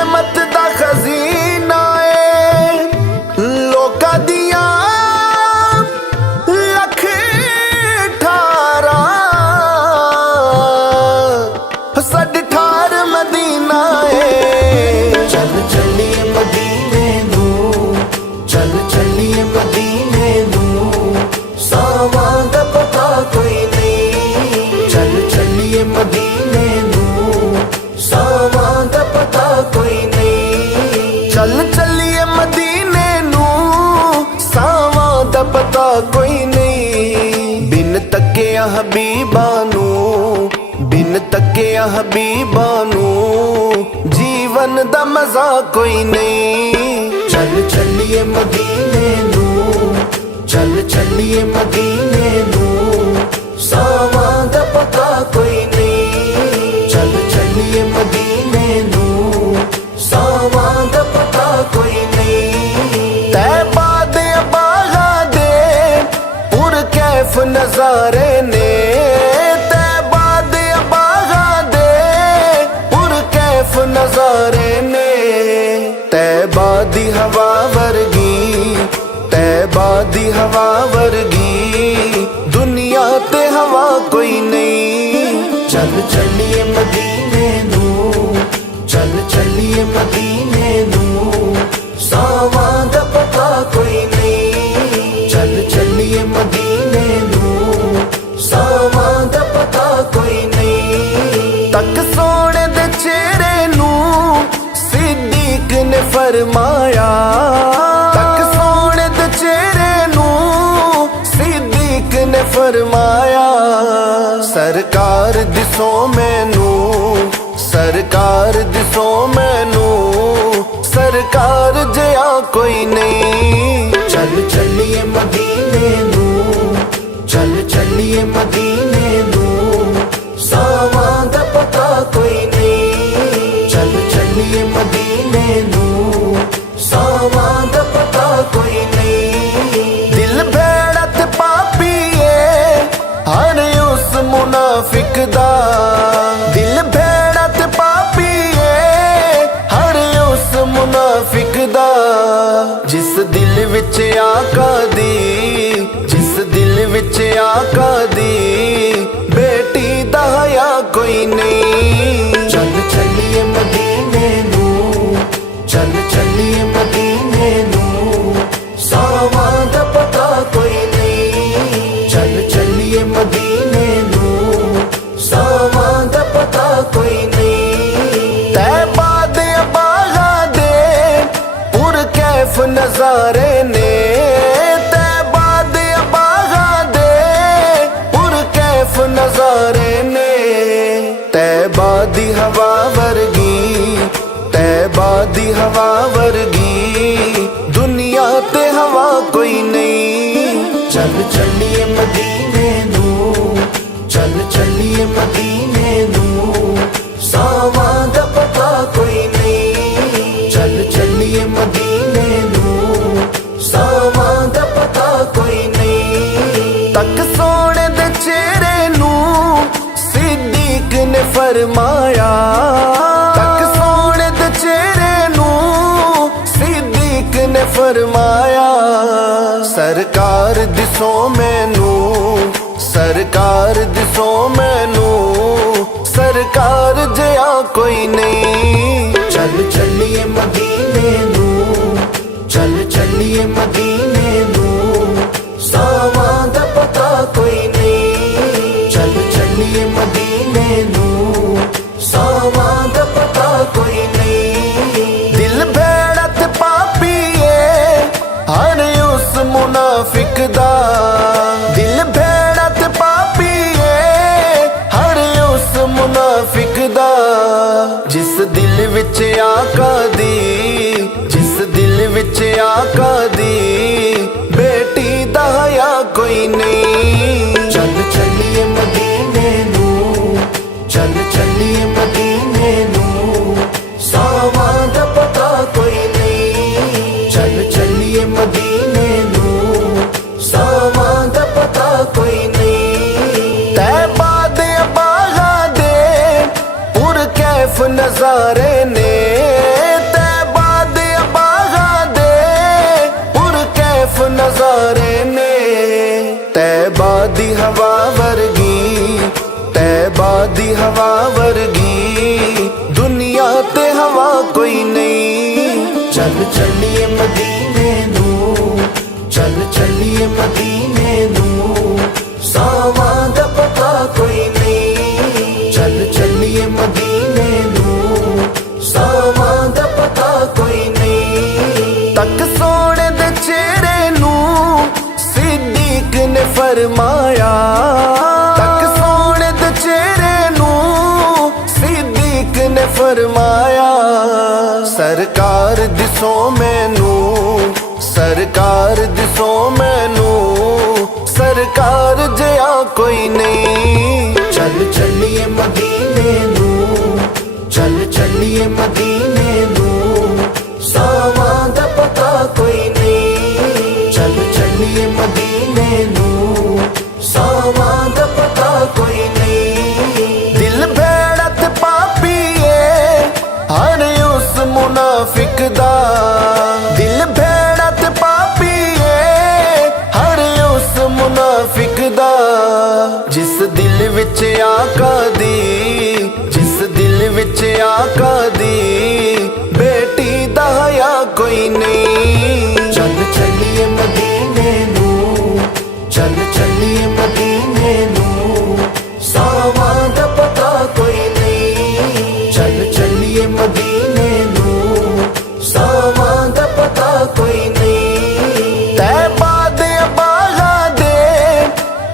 रहमत दा खजीना है लोका दिया लख ठारा सड ठार मदीना है। चल चलिए मदीने नू, चल चलिए मदीने नू, सावां दा पता कोई नहीं। चल चलिए मदीने नू, सावां दा पता कोई नहीं। चल चलिए मदीने नू, सावां दा पता कोई नहीं। बिन तकिया हबीबा नू, बिन तकिया हबीबा नू, जीवन दा मजा कोई नहीं। चल चलिए मदीने नू, चल चलिए मदीने नू, सावां दा पता कोई नहीं। चल चलिए मदीने नू, सावां दा पता कोई नहीं। तैबा दे बागा दे पुर कैफ नजारे ने, तैबा दे बागा दे पुर कैफ नजारे ने। तैबा दी हवा वर्गी, तैबा दी हवा वर्गी, दुनिया ते हवा कोई नहीं। चल चलिए मदीने नू, चल चलिए मदीने नू, सावां दा पता कोई नहीं। चल चलिए मदीने नू, सावां दा पता कोई नहीं। तक सोने दे चेहरे नू सिद्दीक ने फरमाया, तक सोने दे चेहरे नू सिद्दीक ने फरमाया। सरकार दिसो मैनू, सरकार दिसो मैनू, सरकार जया कोई नहीं। चल चलिए मदीने नू, चल चलिए मदीने नू, सावां दा पता कोई नहीं। चल चलिए मदीने नू, सावां दा पता कोई नहीं। दिल भेड़त पापीए हर उस मुनाफिक दा, दिल भेड़त पापीए हर उस मुनाफिक दा। जिस दिल विच आका दी, जिस दिल विच आका दी, बेटी दा हया कोई नहीं। चल चलिए मदीने नू, चल चलिए मदीने नू, सावां दा पता कोई नहीं। चल चलिए मदीने नू, सावां दा पता कोई नहीं। तैबा दे बागा दे पुर कैफ नजारे ने, तैबा दे बागा दे पुर कैफ नजारे ने। तैबा दी हवा वर्गी, तैबा दी हवा वर्गी, दुनिया ते हवा कोई नहीं। चल चलिए मदीने नू, चल चलिए मदीने नू, सावां दा पता कोई नहीं। चल चलिए मदीने नू, सावां दा पता कोई नहीं। तक सोने दे चेहरे नू सिद्दीक ने फरमाया, तक सोने दे चेहरे नू सिद्दीक ने फरमाया। सरकार दिसो मैनू, सरकार दिसो मैनू, सरकार जया कोई नहीं। चल चलिए मदीने नू, चल चलिए मदीने नू, सावां दा पता कोई नहीं। चल चलिए मदीने नू, सावां दा पता कोई नहीं। दिल भेड़त पापीए हर उस मुनाफिक दा, दिल भेड़त पापीए हर उस मुनाफिक दा। जिस दिल विच आका दी, जिस दिल विच आका दी, बेटी दा हया कोई नहीं। चल चलिए मदीने नू, चल चलिए मदीने नू, सावां दा पता कोई नहीं। चल चलिए मदीने नू, सावां दा पता कोई नहीं। तैबा दे बागा दे पुर कैफ नजारे ने, दी हवा वर्गी, तैबा दी हवा वर्गी दुनिया ते हवा कोई नहीं। चल चलिए मदीने नू, चल चलिए मदीने नू, सावां दा पता कोई नहीं। चल चलिए मदीने नू, सावां दा पता कोई नहीं। तक सोने दे चेहरे नू सिद्दीक ने फरमाया, तक सोने दे चेहरे नू सिद्दीक ने फरमाया। सरकार दिसो मैनू, सरकार दिसो मैनू, सरकार जया कोई नहीं। चल चलिए मदीने नू, चल चलिए मदीने नू, सावां दा पता कोई नहीं। चल चलिए मदीने नू, सावां दा पता कोई नहीं। दिल भेड़त पापीए हर उस मुनाफिक दा, दिल भेड़त पापीए हर उस मुनाफिक दा। जिस दिल विच आका दी, जिस दिल विच आका दी बेटी दा हया कोई नहीं। चल चलिए मदीने नू, चल चलिए मदीने नू, सावां दा पता कोई नहीं। चल चलिए मदीने नू, सावां दा पता कोई नहीं। तैबा दे बागा दे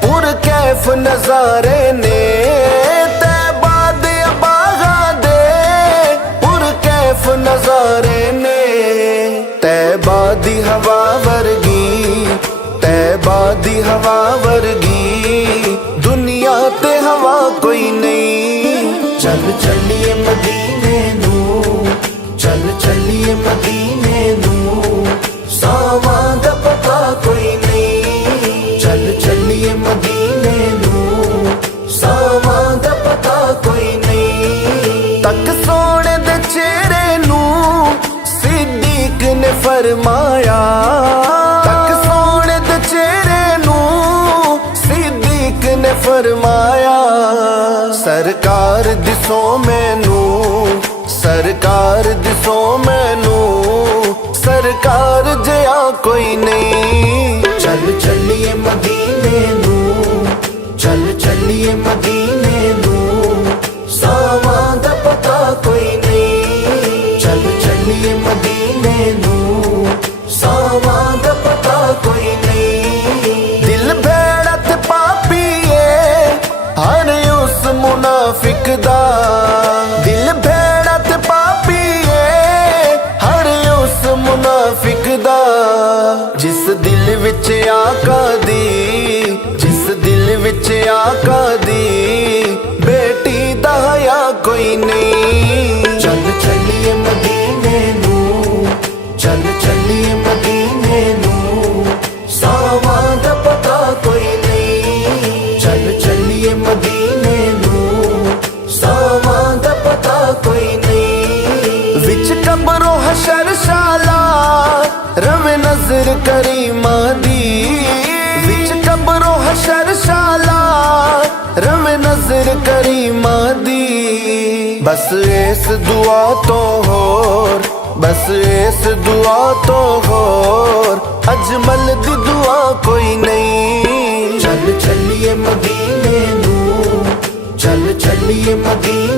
पुर कैफ नजारे ने, तैबा दे बागा दे पुर कैफ नजारे ने। तैबा दी हवा वर्गी, तैबा दी हवा वर्गी दुनिया ते हवा कोई नहीं। चल चलिए मदीने नू, चल चलिए मदीने नू, सावां दा पता कोई नहीं। चल चलिए मदीने नू, सावां दा पता कोई नहीं। तक सोने दे चेहरे नू सिद्दीक ने फरमाया, तक सोने दे चेहरे नू सिद्दीक ने फरमाया। सरकार दिसो मैनू, सरकार दिसो मैनू, सरकार जया कोई नहीं। चल चलिए मदीने नू, चल चलिए मदीने नू, सावां दा पता कोई नहीं। चल चलिए मदीने नू, सावां दा पता कोई नहीं। दिल भेड़त पापीए हर उस मुनाफिक दा, दिल भेड़त पापीए हर उस मुनाफिक दा। जिस दिल विच आका दी, जिस दिल विच आका दी बेटी दा हया कोई नहीं। चल चलिए मदीने नू, चल चलिए मदीने नू, सावां दा पता कोई नहीं। चल चलिए मदीने नू, सावां दा पता कोई नहीं। विच कब्रो हशर शाला रवे नजर करीमा दी, विच कब्रो हशर शाला रवे नजर करीमा दी। बस इस दुआ तो होर, बस इस दुआ तो होर अजमल दी दुआ कोई नहीं। चल चलिए मदीने नू, चल चलिए मदीने